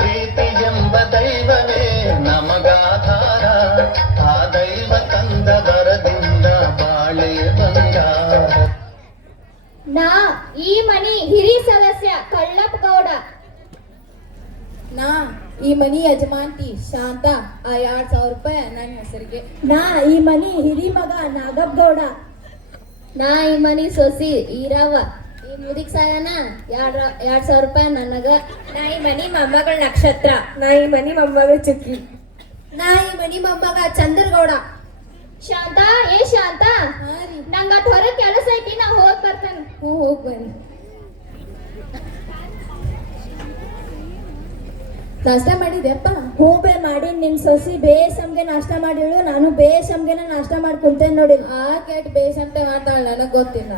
ಪ್ರೀತಿ ಎಂಬ ದೈವವೇ ನಮಗಾಧಾರ, ಆ ದೈವ ತಂದ ವರದಿಂದ ಬಾಳೆ ಬಂಗಾರ. ನಾ ಈ ಮನಿ ಹಿರಿ ಸದಸ್ಯ ಕಳ್ಳಪ್ಪ ಗೌಡ. ನಾ ಈ ಮನಿ ಯಜಮಾಂತಿ ಶಾಂತ. ಆ 2,000 ರೂಪಾಯಿ ನನ್ನ ಹೆಸರಿಗೆ. ನಾ ಈ ಮನಿ ಹಿರಿ ಮಗ ನಾಗಪ್ಪ ಗೌಡ. ನಾ ಈ ಮನಿ ಸೊಸಿ ಈರವ್ವ. ಈ ಮುದಿಕ್ ಸಾಯನ 2,000 ರೂಪಾಯಿ ನನಗ. ನಾ ಈ ಮನಿ ಮೊಮ್ಮಗಳ ನಕ್ಷತ್ರ. ನಾ ಈ ಮನಿ ಮೊಮ್ಮಗಳ ಚುಕ್ಕಿ. ನಾ ಈ ಮನಿ ಮೊಮ್ಮಗ ಚಂದ್ರಗೌಡ. ಶಾಂತ ಏ ಶಾಂತ, ನಂಗ ಹೊರ ಕೆಲಸ ಐತಿ, ನಾ ಹೋಗ್ ಬರ್ತೇನೆ. ಹೋಗ್ ಬನ್ನಿ. ನಾಷ್ಟ ಮಾಡಿದ್ಯಪ್ಪ? ಹೂ ಬೇ ಮಾಡಿ. ನಿನ್ ಸೊಸಿ ಬೇಸಮ್ಗೆ ನಾಷ್ಟ ಮಾಡಿಳು, ನಾನು ಬೇಸಮ್ಗೆನ ನಾಷ್ಟ ಮಾಡಿ ಕುಂತೇನೆ ನೋಡಿ. ಆ ಕೆಟ್ಟ ಬೇಸಂತೆ ಮಾಡ್ತಾಳ, ನನಗ್ ಗೊತ್ತಿಲ್ಲ.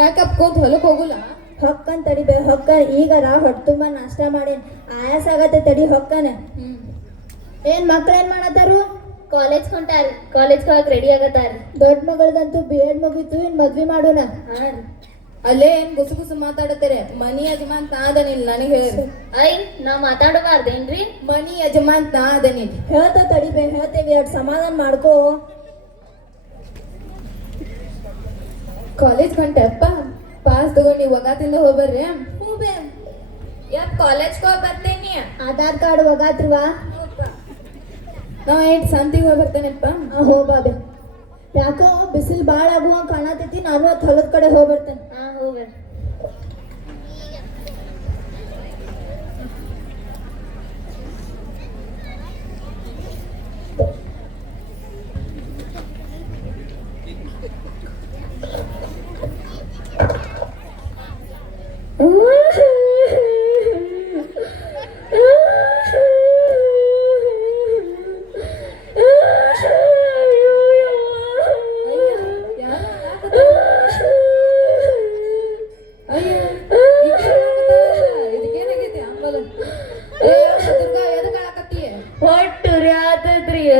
ಯಾಕಪ್ಪ ಕೂತ್ ಹೊಲಕ್ ಹೋಗುಲ್ಲ? ಹೊಕ್ಕನ್ ತಡಿಬೇ ಹೊಕ್ಕ. ಈಗರ ಹೊಟ್ಟೆ ತುಂಬ ನಾಷ್ಟ ಮಾಡೇನ್, ಆಯಾಸ ಆಗತ್ತೆ, ತಡಿ ಹೊಕ್ಕನ. ಏನ್ ಮಕ್ಳು ಏನ್ ಮಾಡತ್ತಾರು? ಕಾಲೇಜ್ ಹೊಂಟಾರಿ, ಕಾಲೇಜ್ ಹೋಗಕ್ ರೆಡಿ ಆಗತ್ತಾರಿ. ದೊಡ್ಡ ಮಗಳದಂತೂ B.Ed ಮುಗೀತು, ಇನ್ ಮದ್ವಿ ಮಾಡೋಣ. ಅಲ್ಲೇ ಏನ್ ಗುಸು ಮಾತಾಡತ್ತಾರೆ? ಮನಿ ಯಜಮಾನ್ ತಾದನಿಲ್ಲ ನನಗೆ ಹೇಳಿ. ಐ ನಾ ಮಾತಾಡಬಾರ್ದೇನ್ರಿ? ಮನಿ ಯಜಮಾನ್ ತಾದನಿಲ್ ಹೇಳ್ತ ತಡಿಬೇ, ಹೇಳ್ತೇವಿ, ಅಟ್ ಸಮಾಧಾನ ಮಾಡ್ಕೋ. ಕಾಲೇಜ್ ಹೊಂಟಪ್ಪ? ಪಾಸ್ ತಗೊಂಡು ಒಗಾತಿಂದ ಹೋಗ್ಬರ್ರಿ. ಹೂ ಬೇ. ಯಾಕೆ ಕಾಲೇಜ್ಗೆ ಹೋಗಿ ಬರ್ತೇನಿ? ಆಧಾರ್ ಕಾರ್ಡ್ ಒಗಾತ್ರಿವಾ? ನಾವ್ ಸಂತಿಗೆ ಹೋಗಿ ಬರ್ತೇನೆಪ್ಪ. ಹೋಗ್ಬಾಬೆ. ಯಾಕೋ ಬಿಸಿಲು ಭಾಳ ಆಗುವಂಗ ಕಾಣತೈತಿ, ನಾನು ಅತ್ ಹೊಲದ ಕಡೆ ಹೋಗಿ ಬರ್ತೇನೆ. ಹೋಗ್ಬೇ.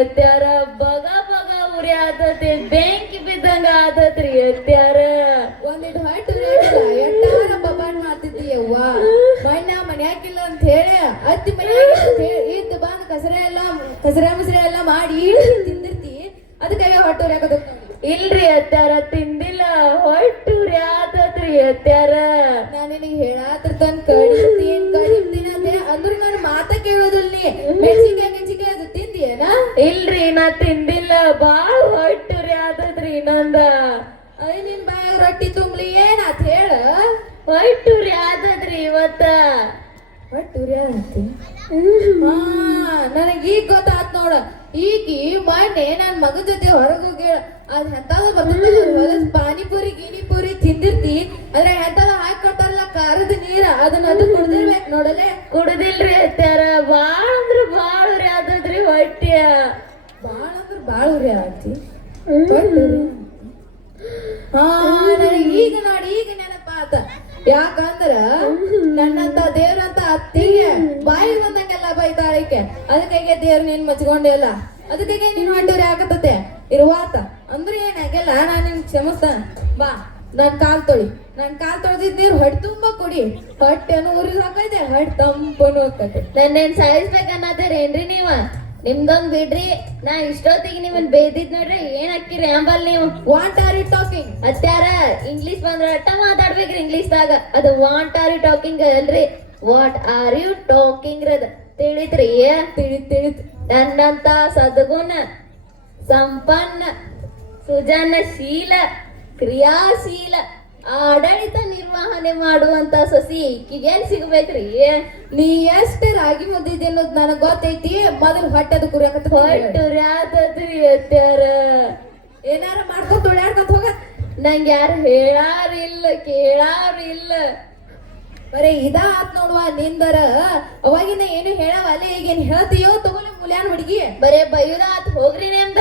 ಅತ್ಯಾರ ಬಗ ಬಗ ಉರಿ ಆದತಿ, ಬೆಂಕಿ ಬಿದ್ದಂಗ ಆದತ್ರಿ ಅತ್ಯಾರ. ಒಂದಿಟ್ಟು ಹೊಟ್ಟು ಎಟ್ಟಾರ ಬಬಾಣ್ ಮಾಡ್ತಿದ್ದೀಯವ್ವ. ಮಣ್ಣ ಮನ್ಯಾಕಿಲ್ಲ ಅಂತ ಹೇಳಿ ಅತ್ತಿ ಮನ್ಯಾಗ ಇದ್ದ ಬಂದ್ ಕಸರೆ ಮುಸ್ರೆ ಎಲ್ಲ ಮಾಡಿ ತಿಂದಿರ್ತಿ, ಅದಕ್ಕಾಗಿ ಹೊಟ್ಟೂರಿ ಹಾಕೋದ. ಇಲ್ರಿ ಅತ್ಯಾರ, ತಿಂದಿಲ್ಲ, ಹೊಟ್ಟೂರಿ ಆದತ್ರಿ ಅತ್ಯಾರ. ನಾನು ನಿನಗೆ ಹೇಳಾತಿರ್ತನ್ ಕಡಿಮ್ತೀನಿ ಅಂತ ಅಂದ್ರ ನಾನು ಮಾತ ಕೇಳೋದಿಲ್ಲ. ನೀ ಮೆಣಸಿನ್ಕಾಯಿ ಅದು ತಿಂದಿಯೇನ? ಇಲ್ರಿ ನಾ ತಿಂದಿಲ್ಲ, ಬಾಳ ಹೊಟ್ಟೂರಿ ಆದದ್ರಿ ನಂದ. ಅಯ್ಯ ನಿನ್ ಬಾಯಾಗ ರೊಟ್ಟಿ ತುಂಬಲಿ ಏನಾತ್ ಹೇಳ? ಹೊಟ್ಟೂರಿ ಆದದ್ರಿ ಇವತ್ತ. ಹೊಟ್ಟೂರಿ ಆದತಿ? ನನಗೀಗ ಗೊತ್ತಾತ್ ನೋಡ. ಈಗ ಮೊನ್ನೆ ನನ್ ಮಗನ ಜೊತೆ ಹೊರಗೆ ಹೋಗಿ ಅದ್ ಎಂತಾದ ಬರ್ತದ ಪಾನಿಪುರಿ ಗೀನಿಪುರಿ ತಿಂದಿರ್ತಿ, ಅದ್ರ ಎಂತಾದ ಹಾಕಿ ಕೊಡ್ತಾರಲ್ಲ ಖಾರದ ನೀರ, ಅದನ್ನ ಕುಡ್ದಿರ್ಬೇಕು ನೋಡಲೆ. ಕುಡ್ದಿಲ್ರಿ ಅತ್ಯಾರ, ಬಾಳ ಅಂದ್ರ ಬಾಳ ಉರಿ ಆದದ್ರಿ ಹೊಟ್ಟಿಯ. ಬಾಳ ಅಂದ್ರ ಬಾಳ ಉರಿ ಆತಿ. ನನಗೆ ಈಗ ನೋಡಿ ಈಗ ನೆನಪಾತ. ಯಾಕಂದ್ರ ನನ್ನಂತ ದೇವ್ರಂತ ಅತ್ತಿಗೆ ಬಾಯಿ ಬಂದಂಗೆಲ್ಲ ಬೈತಾಳಿಕೆ, ಅದಕ್ಕಾಗೆ ದೇವ್ರ ನೀನ್ ಮಚ್ಕೊಂಡೆಲ್ಲ, ಅದಕ್ಕಾಗೆ ನೀನ್ ಹೊಟ್ಟೂರಿ ಆಗತ್ತೆ ಇರುವಾತ. ಅಂದ್ರೆ ಏನಾಗೆಲ್ಲ ನಾನು ನಿನ್ ಕ್ಷಮಿಸ್ತಾನ. ಬಾ ನನ್ ಕಾಲ್ ತೊಳೆದಿದ್ ನೀರು ಹೊಟ್ಟೆ ತುಂಬಾ ಕುಡಿ. ಹೊಟ್ಟೆನು ಉರಿ ಹಾಕೈತೆ, ಹೊಟ್ಟೆ ತಂಪನು ಹಾಕೈತೆ. ನನ್ನೇನ್ ಸಾಯಿಸ್ಬೇಕನ್ನತ್ತೇರೇನ್ರಿ ನೀವ? ನಿಮ್ದೊಂದ್ ಬಿಡ್ರಿ, ನಾ ಇಷ್ಟೊತ್ತಿಗೆ ನಿಮ್ಮನ್ ಬೇದಿದ್ ನೋಡ್ರಿ, ಏನ್ ಹಾಕಿರಿ ಅಂಬಲ್ ನೀವು? Want are you talking? ಅತ್ಯಾರ ಇಂಗ್ಲಿಷ್ ಬಂದ್ರ ಅಟ್ಟ ಮಾತಾಡ್ಬೇಕ್ರಿ ಇಂಗ್ಲಿಷ್ದಾಗ. ಅದು ವಾಂಟ್ ಆರ್ ಯು ಟಾಕಿಂಗ್ ಅಲ್ರಿ, ವಾಟ್ ಆರ್ ಯು ಟಾಕಿಂಗ್ ಅದ. ತಿಳಿತ್ರಿ? ತಿಳಿತ್. ನನ್ನಂತ ಸದ್ಗುಣ ಸಂಪನ್ನ ಸೃಜನಶೀಲ ಕ್ರಿಯಾಶೀಲ ಆಡಳಿತ ನಿರ್ವಹಣೆ ಮಾಡುವಂತ ಸೊಸಿ ಈಕಿಗೇನ್ ಸಿಗ್ಬೇಕ್ರಿ? ನೀ ಎಷ್ಟ ರಾಗಿ ಮುದ್ದಿದ್ದೆ ಅನ್ನೋದು ನನಗ್ ಗೊತ್ತೈತಿ. ಮೊದಲು ಹೊಟ್ಟೆದ ಕುರಿಯಾಕತ್ತ ಹೊಟ್ಟುರಿ ಆತದ್ರಿ ಅತ್ಯಾರ. ಏನಾರ ಮಾಡ್ಕೊಂತ ತುಳ್ಯಾಡ್ಕೊಂತ ಹೋಗ. ನಂಗೆ ಯಾರು ಹೇಳಾರಿಲ್ಲ ಕೇಳಾರಿಲ್ಲ, ಬರೇ ಇದ ಆತ್ ನೋಡುವ ನಿಂದರ. ಅವಾಗಿಂದ ಏನು ಹೇಳವಲ್ಲ, ಈಗೇನ್ ಹೇಳ್ತೀಯೋ ತಗೊಲಿ ಮುಲ್ಯಾನ್ ಹುಡುಗಿ. ಬರೇ ಬೈಯುದ ಆತ್ ಹೋಗ್ರಿ ನಿಮ್ದ.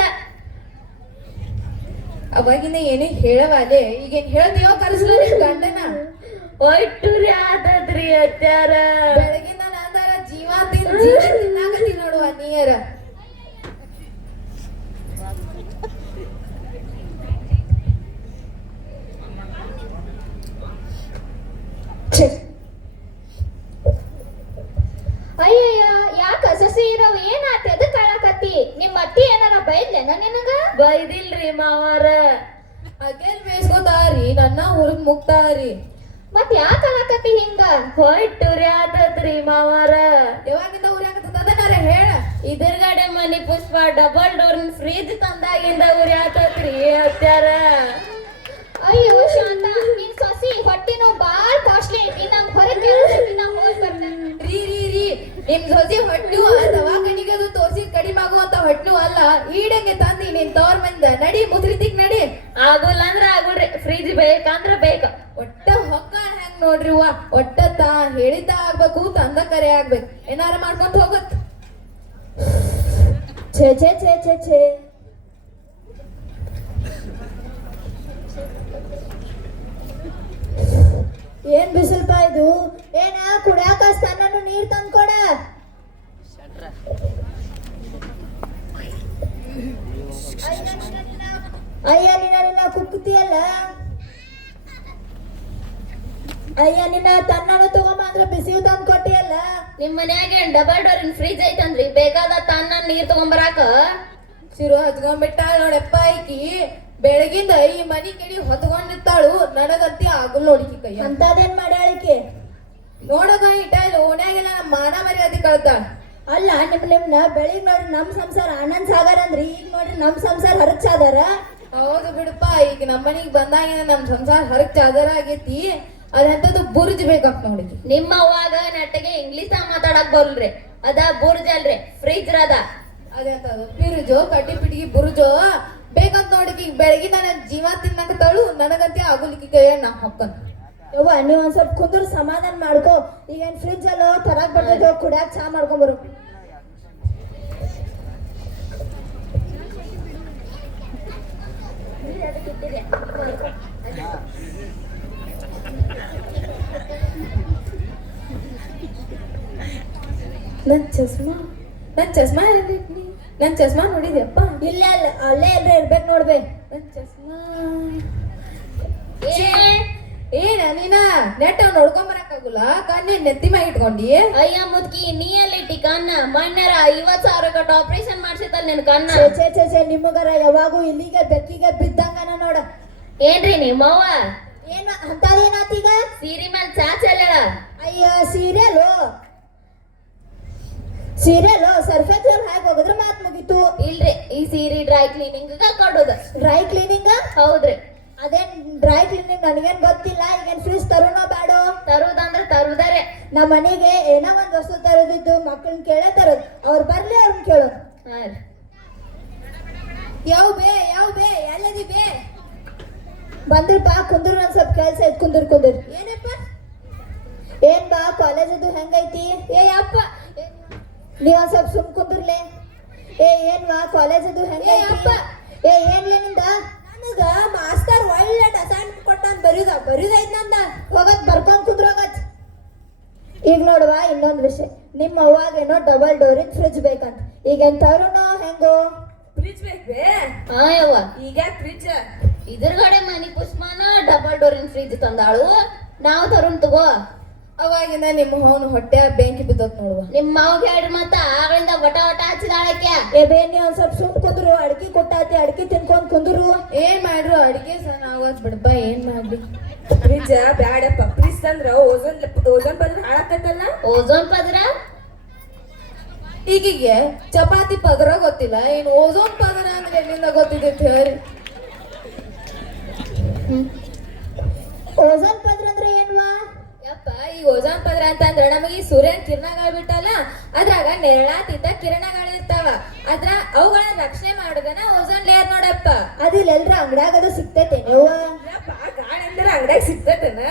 ಅವಾಗಿಂದ ಏನು ಹೇಳವಲ್ಲೇ, ಈಗೇನ್ ಹೇಳ್ತೀಯೋ ಕರೆಸಲ ನಿಮ್ ಗಂಡನ. ಹೊಟ್ಟುರಿ ಆದದ್ರಿ ಅತ್ಯಾರ. ಬೆಳಗಿಂದ ನಂದರ ಜೀವ ತಿನ್ನಾಕತ್ತಿ ನೋಡುವ ನೀಯರ. ಅಯ್ಯಯ್ಯ ಯಾಕ ಸಸಿ ಇರವ್ ಏನಾತಿ ಅದಕ್ಕೆ ಕಾಳಕತ್ತಿ ನಿಮ್ಮ ಅತ್ತಿ ಏನಾರ ಬೈದ್ಲೇನ ನಿನಗ? ಬೈದಿಲ್ರಿ ಮಾವಾರ, ಅಗೆಲ್ ಬೇಸ್ಕೋತಾರಿ, ನನ್ನ ಹುರಿದ್ ಮುಗ್ತಾರಿ. ಮತ್ ಯಾಕ ಕಾಳಕತ್ತಿ ಹಿಂಗ? ಹೊಟ್ಟುರಿ ಆತತ್ರಿ ಮಾವಾರ. ಯಾವಾಗಿಂದ ಉರಿಯಾಕತ್ತದ ಅದನ್ನಾರ ಹೇಳ. ಇದ್ರಗಡೆ ಮನಿ ಪುಷ್ಪ ಡಬಲ್ ಡೋರ್ ಫ್ರಿಜ್ ತಂದಾಗಿಂದ ಉರಿ ಆತತ್ರಿ ಅತ್ಯಾರ. ಅಯ್ಯೋ ಶಾಂತ, ನಿನ್ ಸಸಿ ಹೊಟ್ಟಿನೂ ಬಾಳ್ ಕಾಸ್ಟ್ಲಿ ಐತಿ, ನಂಗ್ ಹೊರಗೆ ಕೇಳಿಸ್ತಿ, ನಾ ಹೋಗಿ ಬರ್ತೇನೆ. ರೀ ನಿಮ್ ಸೊಸಿ ಹೊಟ್ಟು ದವಾಖಾನಿಗೆ ಅದು ತೋರ್ಸಿ ಕಡಿಮೆ ಆಗುವಂತ ಹೊಟ್ಟು ಅಲ್ಲ, ಈಡಂಗೆ ತಂದಿ ನಿನ್ ತವ್ರ ಮಂದ. ನಡಿ ಮುಸ್ರಿತಿಗ್ ನಡಿ. ಆಗೋಲ್ಲ ಅಂದ್ರ ಆಗೋಲ್ರಿ, ಫ್ರಿಜ್ ಬೇಕಂದ್ರ ಬೇಕ. ಒಟ್ಟ ಹೊಕ್ಕಾಣ ಹೆಂಗ್ ನೋಡ್ರಿ ವಾ, ಒಟ್ಟ ತಾ ಹೇಳಿದ್ದ ಆಗ್ಬೇಕು, ತಂದ ಕರೆ ಆಗ್ಬೇಕು, ಏನಾರ ಮಾಡ್ಕೊಂಡ್ ಹೋಗತ್. ಛೇ ಛೇ ಛೇ ಛೇ ಛೇ. ಏನ್ ಬಿಸಿಲ್ಪ ಇದು? ಏನ ಕುಡ್ಯಾಕ ಸಣ್ಣನು ನೀರ್ ತಂದ್ಕೊಡ. ಅಯ್ಯ ನಿನ್ನ ಕುಕ್ತಿಯಲ್ಲ. ಅಯ್ಯ ನಿನ್ನ ತಣ್ಣನು ತಗೊಂಬ ಅಂದ್ರ ಬಿಸಿವು ತಂದ್ ಕೊಟ್ಟಿಯಲ್ಲ. ನಿಮ್ ಮನ್ಯಾಗ ಏನ್ ಡಬಲ್ ಡೋರಿನ್ ಫ್ರಿಜ್ ಐತಂದ್ರಿ, ಬೇಕಾದ ತನ್ನ ನೀರ್ ತಗೊಂಬರಾಕ? ಶಿರು ಹಚ್ಕೊಂಡ್ಬಿಟ್ಟ ನೋಡಪ್ಪ ಈಕಿ. ಬೆಳಗಿಂದ ಈ ಮನಿ ಕೆಡಿ ಹೊತ್ಕೊಂಡಿರ್ತಾಳು, ನನಗಂತಿ ಆಗಲ್ ನೋಡಿಕಿ ಕೈ. ಅಂತದೇನ್ ಮಾಡ್ಯಾಳಿಕೆ? ನೋಡಗ ಇಟ್ಟಾಯ್ಲ ಓಣ್ಯಾಗೆಲ್ಲ ನಮ್ಮ ಮಾನ ಮರ್ಯಾದೆ ಕಳ್ತಾಳ. ಅಲ್ಲ ನಿಮ್ನ ಬೆಳಿಗ್ ನೋಡ್ರಿ ನಮ್ ಸಂಸಾರ ಆನಂದ್ ಸಾಗರ್ ಅಂದ್ರಿ, ಈಗ ನೋಡ್ರಿ ನಮ್ ಸಂಸಾರ ಹರಕ್ ಸಾಗರ. ಹೌದು ಬಿಡಪ್ಪ, ಈಗ ನಮ್ಮ ಮನಿಗ್ ಬಂದಾಗಿನ ನಮ್ ಸಂಸಾರ ಹರಕ್ ಚಾದರ ಆಗೇತಿ. ಅದಂತದ್ದು ಬುರ್ಜ್ ಬೇಕಪ್ಪ ನೋಡಿ. ನಿಮ್ಮ ಅವ್ವಾಗ ನೆಟ್ಟಗೆ ಇಂಗ್ಲಿಷ್ ಮಾತಾಡಕ್ ಬರಲ್ರಿ, ಅದ ಬುರ್ಜ್ ಅಲ್ರಿ, ಫ್ರಿಜ್ ಅದ. ಅದಂತದು ಪಿರುಜೋ ಕಡ್ಡಿ ಪಿಟಿಗಿ ಬುರ್ಜೋ ಬೇಕಂತ ನೋಡಿ. ಈಗ ಬೆಳಗಿನ ನನ್ ಜೀವ ತಿನ್ನಕತ್ತಾಳು, ನನಗಂತೆ ಆಗುಲಿಕ್ಕೆ ಕೈ ನಾ ಹೊಕ್ಕನ್. ಯವ್ವ ನೀವ್ ಒಂದ್ ಸ್ವಲ್ಪ ಕುಂದ್ರ ಸಮಾಧಾನ ಮಾಡ್ಕೋ. ಈಗೇನ್ ಫ್ರಿಜ್ ಅಲ್ಲೋ ತರಾಕ್ ಬರ್ತೈತೆ, ಕುಡ್ಯಾಕ್ ಚಾ ಮಾಡ್ಕೊಂಬರು. ನನ್ ಚಸ್ಮಾ ಎಲ್ಲಿಟ್ನಿ? ನನ್ ಚಸ್ಮಾ ನೋಡಿದ್ಯಪ್ಪ? ಇಲ್ಲ ಅಲ್ಲೇ ಎಲ್ರಿ ಇರ್ಬೇಕು ನೋಡ್ಬೇ. ನನ್ ಚಸ್ಮಾ ಏನ ನೀನ ನೆಟ್ ನೋಡ್ಕೊಂಡ್ ಬರಕಾಗುಲ್ಲ, ಕಣ್ಣೆ ನೆತ್ತಿ ಮ್ಯಾಗ ಇಟ್ಕೊಂಡಿ. ಅಯ್ಯ ಮುದ್ಕಿ ನೀ ಎಲ್ಲಿಟ್ಟಿ ಕಣ್ಣ? ಮಣ್ಣರ 50,000 ಕೊಟ್ಟು ಆಪರೇಷನ್ ಮಾಡ್ಸಿತಲ್ ನಿನ್ ಕಣ್ಣ. ಛೇ ನಿಮಗರ ಯಾವಾಗೂ ಇಲ್ಲಿಗೆ ಬೆಕ್ಕಿಗೆ ಬಿದ್ದಂಗನ ನೋಡ. ಏನ್ರಿ ನಿಮ್ಮವ್ವ ಏನ್ ಅಂತದೇನಾತೀಗ? ಸೀರಿ ಮೇಲೆ ಚಾಚ ಹೇಳ. ಅಯ್ಯ ಸೀರಿಯಲು ಸರ್ಫೆಕ್ಸರ್ ಹಾಕಿ ಹೋಗಿದ್ರೆ ಮಾತ್ ಮುಗೀತು. ಇಲ್ರಿ, ಈ ಸೀರೆ ಡ್ರೈ ಕ್ಲೀನಿಂಗ್ ಕೊಡೋದು. Dry cleaning? ಹೌದ್ರಿ. ಅದೇನ್ ಡ್ರೈ ಕ್ಲೀನಿಂಗ್ ನನಗೇನ್ ಗೊತ್ತಿಲ್ಲ. ಈಗೇನ್ ಫ್ರಿಜ್ ತರೋನೋ ಬೇಡೋ? ತರುದಂದ್ರ ತರುದಾರೆ. ನಮ್ಮ ಮನೆಗೆ ಏನೋ ಒಂದ್ ವಸ್ತು ತರೋದಿದ್ದು ಮಕ್ಕಳನ್ನ ಕೇಳೇ ತರೋದು. ಅವ್ರು ಬರ್ಲಿ ಅವ್ರನ್ನ ಕೇಳೋದು. ಯಾವ ಬೇ ಎಲ್ಲದಿ ಬೇ? ಬಂದ್ರಪ್ಪ ಕುಂದ್ರು, ಒಂದ್ ಸ್ವಲ್ಪ ಕೆಲ್ಸ ಐತ್. ಕುಂದ್ರು. ಏನಪ್ಪ? ಏನ್ ಬಾ ಕಾಲೇಜ್ ಅದು ಹೆಂಗೈತಿ? ಏ ಯಪ್ಪ, ನೀವ್ ಒಂದ್ ಸ್ವಲ್ಪ ಸುಮ್ ಕುಂದ್ರಲೆ. ಏನ್ ಬಾ ಕಾಲೇಜ್ ಅದು ಹೆಂಗೈತಿ? ಏನ್ಲೇ ನಿಂದ? ನನಗ ಮಾಸ್ತರ್ ಒಳ್ಳೆ ಅಸೈನ್ಮೆಂಟ್ ಕೊಟ್ಟಾನ, ಬರೀದೈತ್ ನಂದ. ಹೋಗತ್ ಬರ್ಕೊಂಡ್ ಕುಂದ್ರೋಗತ್. ಈಗ ನೋಡುವ ಇನ್ನೊಂದ್ ವಿಷಯ, ನಿಮ್ಮ ಅವ್ವಾಗೇನೋ ಡಬಲ್ ಡೋರಿನ್ ಫ್ರಿಜ್ ಬೇಕಂತ. ಈಗೇನ್ ತರುನೋ ಹೆಂಗೋ? ಫ್ರಿಜ್ ಬೇಕ್ಬೇ? ಹಾ ಯವ್ವ, ಈಗ ಫ್ರಿಜ್ ಇದ್ರಗಡೆ ಮನಿ ಪುಷ್ಪಾನ ಡಬಲ್ ಡೋರಿನ್ ಫ್ರಿಜ್ ತಂದಾಳು, ನಾವು ತರುಣ್ ತಗೋ. ಅವಾಗಿಂದ ನಿಮ್ಮ ಅವನು ಹೊಟ್ಟೆ ಬೆಂಕಿ ಬಿದ್ದತ್ ನೋಡುವ. ನಿಮ್ಮ ಮಾವಿಗೆ ಹೇಳ್ರಿ ಮತ್ತ ಆಗಳಿಂದ ವಟ ಹಚ್ಚಿದಾಳಕ್ಕೆ. ನೀ ಒಂದ್ ಸ್ವಲ್ಪ ಸುಮ್ ಕುಂದ್ರು, ಅಡ್ಕಿ ಕೊಟ್ಟಾತಿ, ಅಡ್ಕಿ ತಿನ್ಕೊಂಡ್ ಕುಂದ್ರು. ಏನ್ ಮಾಡ್ರು ಅಡಿಗೆ ಸಣ್ಣ ಆಗೋದ್ ಬಿಡಪ್ಪ, ಏನ್ ಮಾಡ್ಲಿ. ಫ್ರಿಜ್ ಬ್ಯಾಡಪ್ಪ. ಫ್ರಿಜ್ ತಂದ್ರ ಓಝೋನ್ ಪದ್ರ ಹಾಳಾಕತ್ತಲ್ಲ. ಓಝೋನ್ ಪದ್ರ? ಈಗೀಗೆ ಚಪಾತಿ ಪದ್ರ ಗೊತ್ತಿಲ್ಲ, ಏನ್ ಓಝೋನ್ ಪದ್ರ ಅಂದ್ರೆ ಎಲ್ಲಿಂದ ಗೊತ್ತಿದೆ ಹೇಳಿ. ಓಝೋನ್ ಪದ್ರ ಅಂದ್ರೆ ಏನ್ವಾ? ಯಪ್ಪ, ಈ ಓಝೋನ್ ಪದ್ರ ಅಂತಂದ್ರ ನಮಗೆ ಈ ಸೂರ್ಯನ ಕಿರಣಗಳು ಬಿಟ್ಟಲ್ಲ, ಅದ್ರಾಗ ನೆರಳಾತೀತ ಕಿರಣಗಳಿರ್ತಾವ. ಅವುಗಳನ್ನ ರಕ್ಷಣೆ ಮಾಡೋದನ್ನ ಓಝೋನ್ ಲೇಯರ್ ನೋಡಪ್ಪ. ಅದಿಲ್ಲ ಎಲ್ರ ಅಂಗಡ್ಯಾಗದು ಸಿಗ್ತೈತೇನೆ? ಗಾಳಿ ಅಂದ್ರೆ ಅಂಗಡಿಯಾಗ ಸಿಗ್ತೈತೇನ?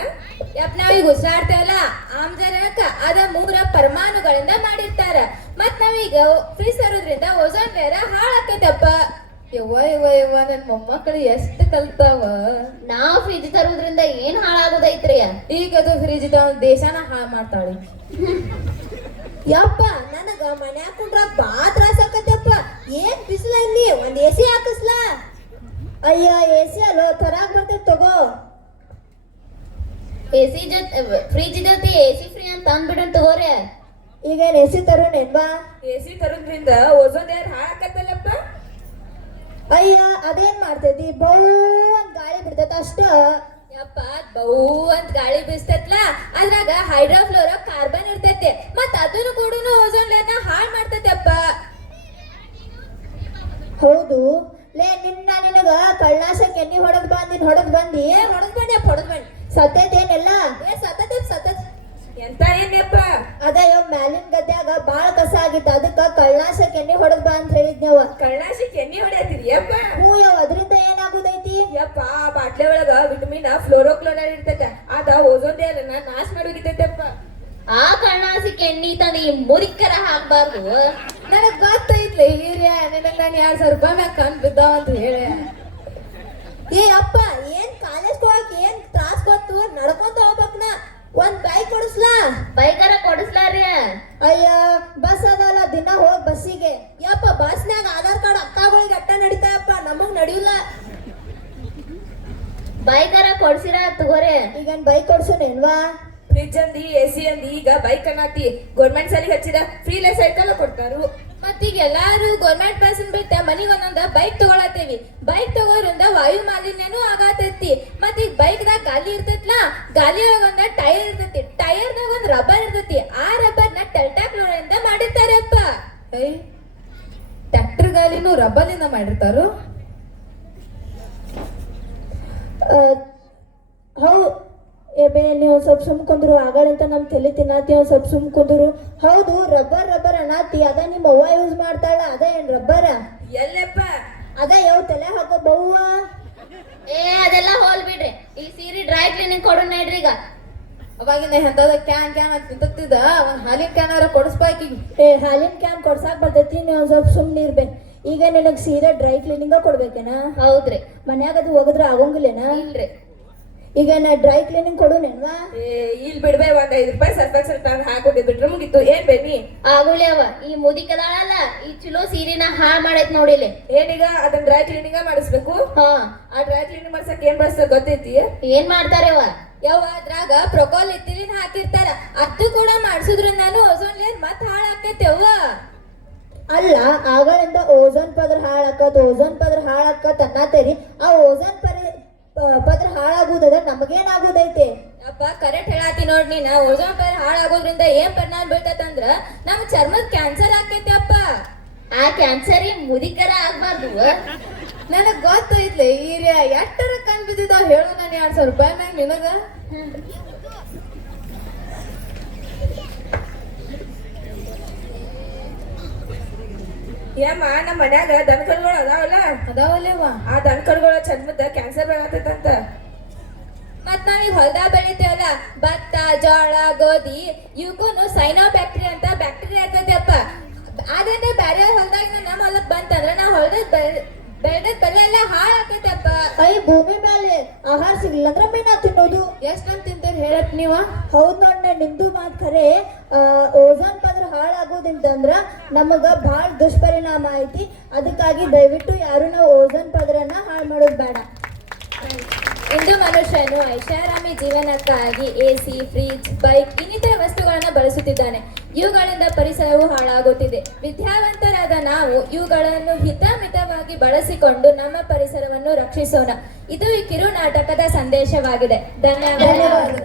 ಯಪ್ಪ, ನಾವೀಗ ಉಸಿರಾಡ್ತೇವಲ್ಲ, ಆಮ್ಲಜನಕ ಅದ 3 ಪರಮಾಣುಗಳಿಂದ ಮಾಡಿರ್ತಾರ. ಮತ್ ನಾವೀಗ ಫ್ರಿಜ್ ತರೋದ್ರಿಂದ ಓಝೋನ್ ಲೇಯರ್ ಹಾಳಾಕೈತಪ್ಪ. ಯವ್ವ ನನ್ ಮೊಮ್ಮಕ್ಕಳು ಎಷ್ಟು ಕಲ್ತಾವ. ನಾವ್ ಫ್ರಿಜ್ ತರೋದ್ರಿಂದ ಏನ್ ಹಾಳಾಗೋದೈತ್ರಿ? ಈಗ ಅದು ಫ್ರಿಜ್ ದೇಶನ ಹಾಳು ಮಾಡ್ತಾಳೆ. ಯಪ್ಪ ನನಗ ಮನ್ಯಾಗ ಕುಂಡ್ರಾಗ ಬಾ ತ್ರಾಸ ಆಕತ್ತಪ್ಪ. ಏನ್ ಬಿಸಿಲಲ್ಲಿ ಒಂದ್ AC ಹಾಕಸ್ಲಾ? ಅಯ್ಯ AC ಅಲ್ಲೋ, ತರಾಕ್ ಬರ್ತೈತ್ ತಗೋ. AC ಜೊತೆ ಫ್ರಿಜ್ ಜೊತೆ AC ಫ್ರೀ ಅಂತ ಅಂದ್ಬಿಡೋಣ ತಗೋರಿ. ಈಗೇನ್ ಎಸಿ ತರೋಣೇನ್ವಾ? ಎಸಿ ತರೋದ್ರಿಂದ ಓಝೋನ್ ಲೇಯರ್ ಹಾಳಾಕತ್ತಲ್ಲಪ್ಪ. ಅಯ್ಯ ಅದೇನ್ ಮಾಡ್ತೈತಿ, ಬೌ ಅಂತ ಗಾಳಿ ಬಿಡ್ತೈತ ಅಷ್ಟ. ಯಪ್ಪ ಬೌ ಅಂತ ಗಾಳಿ ಬೀಸ್ತೈತ್ಲ, ಅದ್ರಾಗ ಹೈಡ್ರೋಫ್ಲೋರೋ ಕಾರ್ಬನ್ ಇರ್ತೈತಿ, ಮತ್ ಅದನ್ನು ಕೂಡ ಓಝೋನ್ ಲೇಯರ್ನ ಹಾಳ್ ಮಾಡ್ತೈತಪ್ಪ. ಹೌದು ಲೇ, ನಿನಗ ಕಳ್ಳಾಸಕ್ಕೆ ಎಣ್ಣಿ ಹೊಡೆದ್ ಬಂದಿ ಹೊಡೆದ್ ಬಂದಿ ಹೊಡೆದ್ ಬನ್ನಿ ಸತ್ತೈತೇನೆಲ್ಲ? ಸತತ್ ಎಂತ ಏನ್ಯಪ್ಪ? ಅದ ಮ್ಯಾಲಿನ ಗದ್ಯಾಗ ಬಾಳ ಕಸ ಆಗಿತ್ತು, ಅದಕ್ಕ ಕಳ್ಳಾಸಕ್ಕೆ ಎಣ್ಣಿ ಹೊಡೆದ್ ಬಾ ಅಂತ ಹೇಳಿದ್ನೇವ. ಕಳ್ಳಾಶಕ್ಕೆ ಎಣ್ಣೆ ಹೊಡೆಯತ್ತಿದ್ಯಪ್ಪ? ಹ್ಞೂ ಯವ್ವ, ಅದರಿಂದ ಏನಾಗುದೈತಿ? ಯಪ್ಪ ಆ ಬಾಟ್ಲೆ ಒಳಗ ವಿಟಮಿನ್ ಫ್ಲೋರೋಕ್ಲೋರೈಡ್ ಇರ್ತೈತೆ, ಅದ ಓಝೋನ್ ಲೇಯರ್ನ ನಾಶ ಮಾಡೋಗಿರ್ತೈತಪ್ಪ. ಆ ಕಣ್ಣಾಸಿಕ್ಕೆ ಎಣ್ಣಿ ತಂದು ಈ ಮುರಿಕರ ಹಾಕ್ಬಾರ್ದು. ನನಗ್ ಗೊತ್ತೈತ್ಲಿ ಹಿರಿಯ, ನಿನಗ್ ನಾನು 2,000 ರೂಪಾಯಿ ಮ್ಯಾಗ ಕಣ್ ಬಿದ್ದಾವ ಅಂತ ಹೇಳಿ. ಏ ಅಪ್ಪ, ಏನ್ ಕಾಲೇಜ್ ಹೋಗಕ್ ಏನ್ ತ್ರಾಸ್ ಗೊತ್ತು, ನಡ್ಕೊಂತ ಹೋಗ್ಬೇಕ್ನ. ಒಂದ್ ಬೈಕ್ ಕೊಡಿಸ್ಲಾ? ಬೈಕರ ಕೊಡಿಸ್ಲಾರಿ. ಅಯ್ಯ ಬಸ್ ಅದಲ್ಲ, ದಿನ ಹೋಗ್ ಬಸ್ಸಿಗೆ. ಯಪ್ಪ ಬಸ್ನ್ಯಾಗ ಆಧಾರ್ ಕಾರ್ಡ್ ಅಕ್ಕಗಳಿಗೆ ಅಟ್ಟ ನಡೀತಾಯಪ್ಪ, ನಮಗ್ ನಡಿಯುಲ್ಲ. ಬೈಕರ ಕೊಡ್ಸಿರ ತಗೋರಿ. ಈಗೇನ್ ಬೈಕ್ ಕೊಡ್ಸೋನೇನ್ವಾ? ಫ್ರಿಜ್ ಅಂದಿ, ಎಸಿ ಅಂದಿ, ಈಗ ಬೈಕ್ ಅನ್ನತಿ. ಗೌರ್ಮೆಂಟ್ ಸಾಲಿಗೆ ಹಚ್ಚಿದ ಫ್ರೀಲೆ ಸೈಕಲ್ ಕೊಡ್ತಾರು. ಮತ್ತೀಗ ಎಲ್ಲಾರು ಗೌರ್ಮೆಂಟ್ ಬಸ್ ಬಿಟ್ಟ ಮನಿಗ್ ಒಂದೊಂದ ಬೈಕ್ ತಗೊಳತೇವಿ. ಬೈಕ್ ತಗೋದ್ರಿಂದ ವಾಯು ಮಾಲಿನ್ಯನೂ ಆಗತೈತಿ. ಮತ್ತೀಗ ಬೈಕ್ದಾಗ ಗಾಲಿ ಇರ್ತೈತ್ಲ, ಗಾಲಿ ಒಳಗ ಒಂದ ಟೈರ್ ಇರ್ತೈತಿ, ಟೈರ್ದಾಗ ಒಂದ್ ರಬ್ಬರ್ ಇರ್ತೈತಿ. ಆ ರಬ್ಬರ್ನ ಟೆಲ್ಟಾಕ್ಲೋರಿಂದ ಮಾಡಿರ್ತಾರಪ್ಪ. ಟ್ರ್ಯಾಕ್ಟರ್ ಗಾಲಿನೂ ರಬ್ಬಲಿಂದ ಮಾಡಿರ್ತಾರು. ಹೌ ಏಬೇ, ನೀವು ಸ್ವಲ್ಪ ಸುಮ್ಕೊಂಡ್ರು, ಆಗಳಿಂತ ನಮ್ ತಲೆ ತಿನ್ನಾತಿ, ಒಂದ್ ಸ್ವಲ್ಪ ಸುಮ್ಕೊಂಡ್ರು. ಹೌದು, ರಬ್ಬರ್ ಅನಾತಿ, ಅದ ನಿಮ್ಮ ಅವ್ವ ಯೂಸ್ ಮಾಡ್ತಾಳ, ಅದ ಏನ್ ರಬ್ಬರ? ಎಲ್ಲಪ್ಪ? ಅದ ಯಾವ ತಲೆ ಹಾಕೋ ಬವ್ವ? ಏ ಅದೆಲ್ಲ ಹೋಲ್ ಬಿಡ್ರಿ, ಈ ಸೀರೆ ಡ್ರೈ ಕ್ಲೀನಿಂಗ್ ಕೊಡೋಣ ನೋಡ್ರಿ. ಈಗ ಅವಾಗಿಂದ ಎಂತದ ಕ್ಯಾನ್ ಅಂತ ನಿಂತಿದ್ದ, ಒಂದ್ ಹಾಲಿನ ಕ್ಯಾನಾರ ಕೊಡಿಸ್ಬೇಕೀಗ. ಏ ಹಾಲಿನ ಕ್ಯಾನ್ ಕೊಡ್ಸಾಕ್ ಬರ್ತೈತಿ, ನೀವು ಒಂದ್ ಸ್ವಲ್ಪ ಸುಮ್ನೆ ಇರ್ಬೇಕು. ಈಗ ನಿನಗ್ ಸೀರೆ ಡ್ರೈ ಕ್ಲೀನಿಂಗ ಕೊಡ್ಬೇಕೇನ? ಹೌದ್ರಿ. ಮನ್ಯಾಗ ಅದು ಹೋಗಿದ್ರ ಆಗೋಂಗಿಲ್ಲೇನ? ಇಲ್ರಿ. ಈಗ ನಾ ಡ್ರೈ ಕ್ಲೀನಿಂಗ್ ಕೊಡುನೇನ್ವಾ? ಇಲ್ಲಿ ಬಿಡ್ಬೇ, ಒಂದ್ 5 ರೂಪಾಯಿ ಸರ್ಫೆಕ್ಸಲ್ ತಂದು ಹಾಕೊಟ್ಟಿದ್ ಬಿಟ್ರೆ ಮುಗಿತ್ತು. ಏನ್ ಬೇನಿ ಆಗುಳಿ ಅವ, ಈ ಮುದಿಕದಾಳಲ್ಲ ಈ ಚಲೋ ಸೀರೆನ ಹಾಳ್ ಮಾಡೈತ್ ನೋಡಿಲಿ. ಏನೀಗ ಅದನ್ನ ಡ್ರೈ ಕ್ಲೀನಿಂಗ ಮಾಡಿಸ್ಬೇಕು? ಹಾ, ಆ ಡ್ರೈ ಕ್ಲೀನಿಂಗ್ ಮಾಡ್ಸಕ್ ಏನ್ ಬಳಸ್ತಾರ ಗೊತ್ತೈತಿ? ಏನ್ ಮಾಡ್ತಾರೆ ಅವ? ಯಾವ ಅದ್ರಾಗ ಪ್ರೊಕೋಲ್ ಎತ್ತಿಲಿನ ಹಾಕಿರ್ತಾರ, ಅದು ಕೂಡ ಮಾಡಿಸೋದ್ರಿಂದಾನು ಓಝೋನ್ ಲೇಯರ್ ಮತ್ ಹಾಳಾಕೈತಿ ಅವ್ವ. ಅಲ್ಲ, ಆಗಳಿಂದ ಓಝೋನ್ ಪದ್ರ ಹಾಳಾಕತ್ ಅನ್ನತೇರಿ. ಆ ಓಝೋನ್ ಪದ್ರ ಹಾಳಾಗುವುದ ನಮಗೇನಾಗುದೈತೆ? ಅಪ್ಪ ಕರೆಕ್ಟ್ ಹೇಳಾತಿ ನೋಡ್ ನೀನ. ಓಝೋನ್ ಪದ್ರ ಹಾಳಾಗೋದ್ರಿಂದ ಏನ್ ಪರಿಣಾಮ ಬೀಳ್ತೈತಂದ್ರ ನಮ್ ಚರ್ಮದ ಕ್ಯಾನ್ಸರ್ ಆಕೈತಿ ಅಪ್ಪ. ಆ ಕ್ಯಾನ್ಸರ್ ಮುದಿಕರ ಆಗ್ಬಾರ್ದು. ನನಗ್ ಗೊತ್ತೈತ್ಲಿ ಈರ್ಯ, ಎಟ್ಟರ ಕಣ್ ಬಿದ್ದಿದ್ದಾವ ಹೇಳು. ನಾನು 2,000 ರೂಪಾಯಿ ಮ್ಯಾಗ ನಿನಗ ಏಮ್ಮ, ನಮ್ಮ ಮನ್ಯಾಗ ದನಕರುಗಳು ಅದಾವಲ್ಲೇವ. ಆ ದನಕರುಗಳ ಚರ್ಮದ ಕ್ಯಾನ್ಸರ್ ಆಗತ್ತಂತ. ಮತ್ ನಾವೀಗ ಹೊಲ್ದಾಗ ಬೆಳಿತೇವಲ್ಲ, ಭತ್ತ, ಜೋಳ, ಗೋಧಿ, ಇವಕ್ಕೂನು ಸೈನೋಬ್ಯಾಕ್ಟೀರಿಯಾ ಅಂತ ಬ್ಯಾಕ್ಟೀರಿಯಾ ಇರ್ತೈತಿ ಅಪ್ಪ. ಅದೇಂದ್ರೆ ಬ್ಯಾರೆ ಹೊಲ್ದಾಗ ನಮ್ಮ ಹೊಲಕ್ ಬಂತಂದ್ರ ನಾವು ಹೊಲ್ದ ಬೆಳೆದ ಬೆಳೆ ಎಲ್ಲ ಹಾಳಾಕೈತಪ್ಪ. ಭೂಮಿ ಮೇಲೆ ಆಹಾರ ಸಿಗ್ಲಿಲ್ಲ ಅಂದ್ರ ಮೀನಾ ತಿನ್ನೋದು. ಎಷ್ಟಂತ ತಿಂತೀರಿ ಹೇಳತ್ ನೀವ? ಹೌದ್ ನೋಡ್ನೆ, ನಿಮ್ದು ಮಾತ್ ಖರೆ. ಓಝೋನ್ ಪದ್ರ ಹಾಳಾಗೋದಿಂತಂದ್ರ ನಮಗ ಬಹಳ ದುಷ್ಪರಿಣಾಮ ಐತಿ. ಅದಕ್ಕಾಗಿ ದಯವಿಟ್ಟು ಯಾರು ನಾವು ಓಝೋನ್ ಪದ್ರನ ಹಾಳು ಮಾಡೋದು ಬೇಡ. ಇಂದು ಮನುಷ್ಯನು ಐಷಾರಾಮಿ ಜೀವನಕ್ಕಾಗಿ ಎಸಿ, ಫ್ರಿಜ್, ಬೈಕ್ ಇನ್ನಿತರ ವಸ್ತುಗಳನ್ನು ಬಳಸುತ್ತಿದ್ದಾನೆ. ಇವುಗಳಿಂದ ಪರಿಸರವು ಹಾಳಾಗುತ್ತಿದೆ. ವಿದ್ಯಾವಂತರಾದ ನಾವು ಇವುಗಳನ್ನು ಹಿತಮಿತವಾಗಿ ಬಳಸಿಕೊಂಡು ನಮ್ಮ ಪರಿಸರವನ್ನು ರಕ್ಷಿಸೋಣ. ಇದು ಈ ಕಿರು ನಾಟಕದ ಸಂದೇಶವಾಗಿದೆ. ಧನ್ಯವಾದಗಳು.